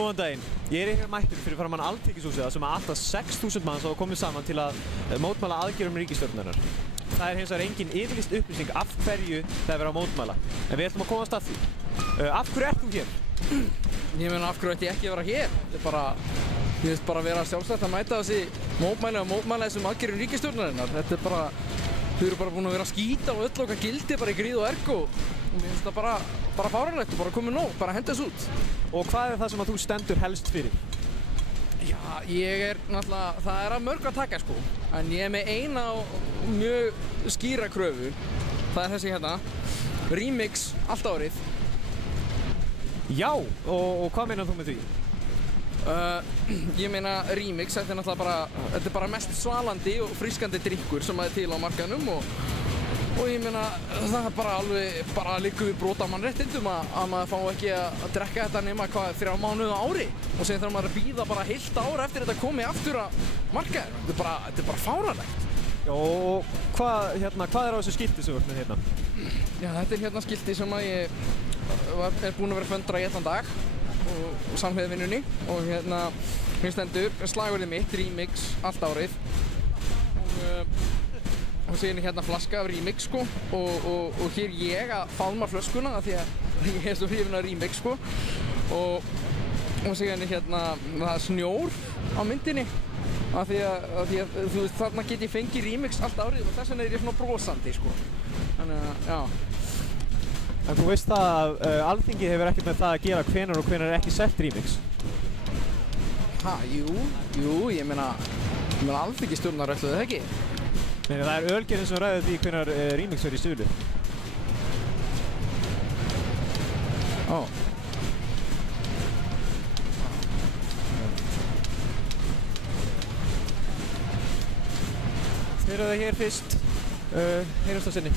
Góðan daginn. Ég hér mættur fyrir framan Alþingishúsið þar sem alltaf 6.000 manns hafa komið saman til að mótmæla aðgerðum ríkisstjórnarinnar. Það hins vegar engin yfirlýst upplýsing af hverju það er verið að mótmæla. En við ætlum að komast að því. Af hverju ert þú hér? Ég meina, af hverju ætti ég ekki að vera hér? Ég veist bara að vera sjálfstætt að mæta þessi mótmæla þessum aðgerðum ríkisstjórnarinnar. Þetta er bara, þau eru bara búin að vera að skýta og öll okkar gildi bara í gríð og erg og mér finnst það bara fáránlegt og bara komið nóg, bara henda þessu út. Og hvað er það sem að þú stendur helst fyrir? Já, ég er náttúrulega, það er að mörg að taka sko, en ég er með eina og mjög skýra kröfu. Það er þessi hérna, remix allt árið. Já, og hvað meinar þú með því? Ég meina remix, þetta er náttúrulega þetta er bara mest svalandi og frískandi drykkur sem er til á markaðnum og ég meina það er bara alveg liggur við brot á mannréttindum að maður fá ekki að drekka þetta nema 3 mánuði á ári og síðan þarf maður að bíða bara heilt ár eftir þetta komi aftur að markaðnum. Þetta er bara fáránlegt. Já, og hvað er á þessu skilti sem þú ert með hérna? Já, þetta er hérna skilti sem að ég er búinn að vera föndra í 1 dag og samhliða vinnunni og hérna hér stendur slagorðið mitt, remix, allt árið og síðan er hérna flaska af remix sko og hér ég að faðma flöskuna af því að ég er svo hrifinn af remix sko og síðan er hérna það er snjór á myndinni af því að þú veist þarna get ég fengið remix allt árið og þess vegna er ég svona brosandi sko þannig að já. En þú veist það að Alþingi hefur ekkert með það að gera hvenær og hvenær er ekki selt remix? Jú, ég meina Alþingi stjórnar ætluðu það ekki. Nei, það er Ölgerðin sem ræður því hvenær remix verður í stuðlu. Ó. Þeir eru það hér fyrst, heyrjumst á sinni.